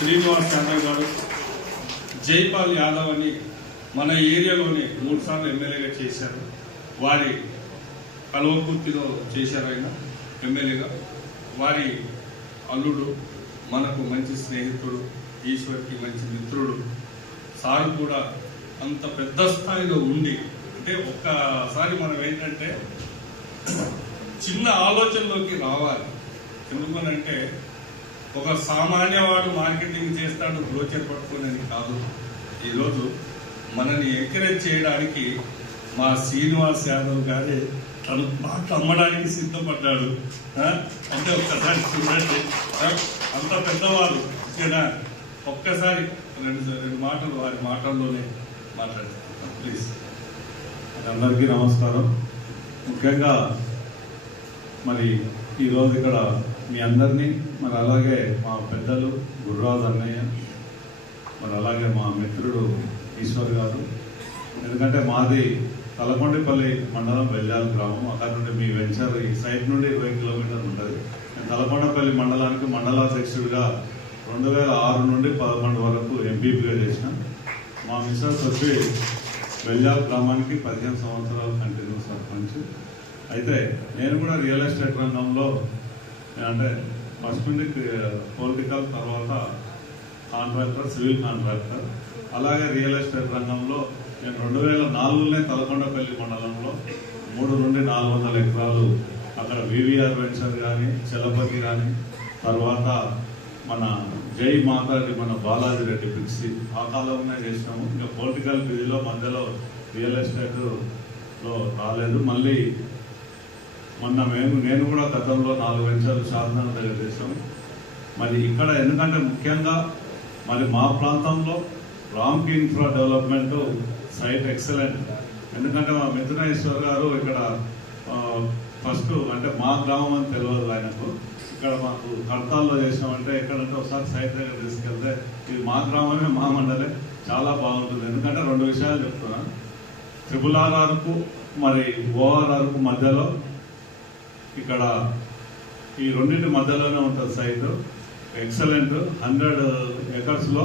శ్రీనివాస్ యాదవ్ గారు, జైపాల్ యాదవ్ అని మన ఏరియాలోనే 3 సార్లు ఎమ్మెల్యేగా చేశారు. వారి కల్వకుర్తిలో చేశారు. ఆయన ఎమ్మెల్యేగా వారి అల్లుడు మనకు మంచి స్నేహితుడు, ఈశ్వర్కి మంచి మిత్రుడు. సార్ కూడా అంత పెద్ద స్థాయిలో ఉండి అంటే ఒక్కసారి మనం ఏంటంటే చిన్న ఆలోచనలోకి రావాలి. ఎందుకనంటే ఒక సామాన్యవాడు మార్కెటింగ్ చేస్తాడు బ్రోచర్ పట్టుకునేది కాదు. ఈరోజు మనని ఎంకరేజ్ చేయడానికి మా శ్రీనివాస్ యాదవ్ గారే తను మాటలు అమ్మడానికి సిద్ధపడ్డాడు. అంటే ఒక్కసారి చూడండి, అంత పెద్దవాళ్ళు ఓకేనా. ఒక్కసారి రెండు మాటలు వారి మాటల్లోనే మాట్లాడుతున్నాను ప్లీజ్. అందరికీ నమస్కారం. ముఖ్యంగా మరి ఈరోజు ఇక్కడ మీ అందరినీ మరి అలాగే మా పెద్దలు గుర్రాజు అన్నయ్య, మరి అలాగే మా మిత్రుడు ఈశ్వర్ గారు, ఎందుకంటే మాది తలకొండపల్లి మండలం బెల్లాల గ్రామం. అక్కడ నుండి మీ వెంచర్ ఈ సైట్ నుండి 20 కిలోమీటర్లు ఉంటుంది. నేను తలకొండపల్లి మండలానికి మండలాధ్యక్షుడిగా 2006 నుండి 11 వరకు ఎంపీపీగా చేసిన. మా మిస్సెస్ వచ్చి బెల్లాల గ్రామానికి 15 సంవత్సరాలు కంటిన్యూ సర్పంచ్. అయితే నేను కూడా రియల్ ఎస్టేట్ రంగంలో అంటే ఫస్ట్ నుండి పొలిటికల్, తర్వాత కాంట్రాక్టర్, సివిల్ కాంట్రాక్టర్. అలాగే రియల్ ఎస్టేట్ రంగంలో నేను 2004లోనే తలకొండపల్లి మండలంలో 300 నుండి 400 ఎకరాలు అక్కడ వివిఆర్ వెంచర్ కానీ, చలపతి కానీ, తర్వాత మన జై మాతాడి మన బాలాజీ రెడ్డి పిక్సి ఆ కాలంలోనే చేసినాము. ఇంకా పొలిటికల్ బిజీలో మధ్యలో రియల్ ఎస్టేట్లో రాలేదు. మళ్ళీ మొన్న నేను కూడా గతంలో 4 వెంచర్లు శాసనాల దగ్గర చేసాము. మరి ఇక్కడ ఎందుకంటే ముఖ్యంగా మరి మా ప్రాంతంలో రామ్కి ఇన్ఫ్రా డెవలప్మెంట్ సైట్ ఎక్సలెంట్. ఎందుకంటే మా మిథునేశ్వర్ గారు ఇక్కడ ఫస్ట్ అంటే మా గ్రామం అని తెలియదు ఆయనకు. ఇక్కడ మాకు కడతాల్లో చేసామంటే ఎక్కడంటే ఒకసారి సైట్ దగ్గర తీసుకెళ్తే ఇది మా గ్రామమే, మా మండలే, చాలా బాగుంటుంది. ఎందుకంటే 2 విషయాలు చెప్తున్నా. RRRకు మరి ORRకు మధ్యలో ఇక్కడ ఈ రెండింటి మధ్యలోనే ఉంటుంది సైట్. ఎక్సలెంట్ 100 ఎకర్స్లో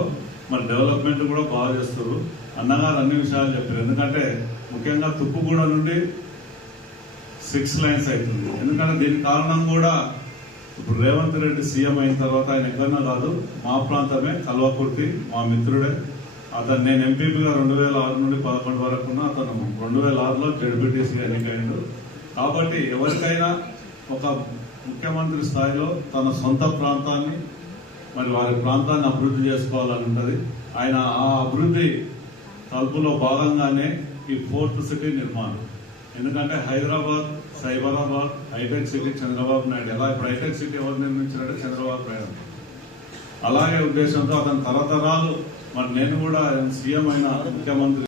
మరి డెవలప్మెంట్ కూడా బాగా చేస్తారు. అన్నగారు అన్ని విషయాలు చెప్పారు. ఎందుకంటే ముఖ్యంగా తుప్పుగూడ నుండి 6 లైన్స్ అవుతుంది. ఎందుకంటే దీనికి కారణం కూడా ఇప్పుడు రేవంత్ రెడ్డి సీఎం అయిన తర్వాత ఆయన ఎక్కడన్నా కాదు, మా ప్రాంతమే, కల్వకుర్తి, మా మిత్రుడే. అతను నేను ఎంపీపీగా 2006 నుండి 11 వరకు ఉన్నా. అతను 2006లో జడ్పీటీసీ ఎన్నికైండు. కాబట్టి ఎవరికైనా ఒక ముఖ్యమంత్రి స్థాయిలో తన సొంత ప్రాంతాన్ని మరి వారి ప్రాంతాన్ని అభివృద్ధి చేసుకోవాలని ఉంటుంది. ఆయన ఆ అభివృద్ధి తలుపులో భాగంగానే ఈ 4th సిటీ నిర్మాణం. ఎందుకంటే హైదరాబాద్, సైబరాబాద్, హైటెక్ సిటీ చంద్రబాబు నాయుడు. ఎలా ఇప్పుడు హైటెక్ సిటీ ఎవరు నిర్మించారంటే చంద్రబాబు నాయుడు. అలాగే ఉద్దేశంతో అతని తరతరాలు మరి నేను కూడా సీఎం అయిన ముఖ్యమంత్రి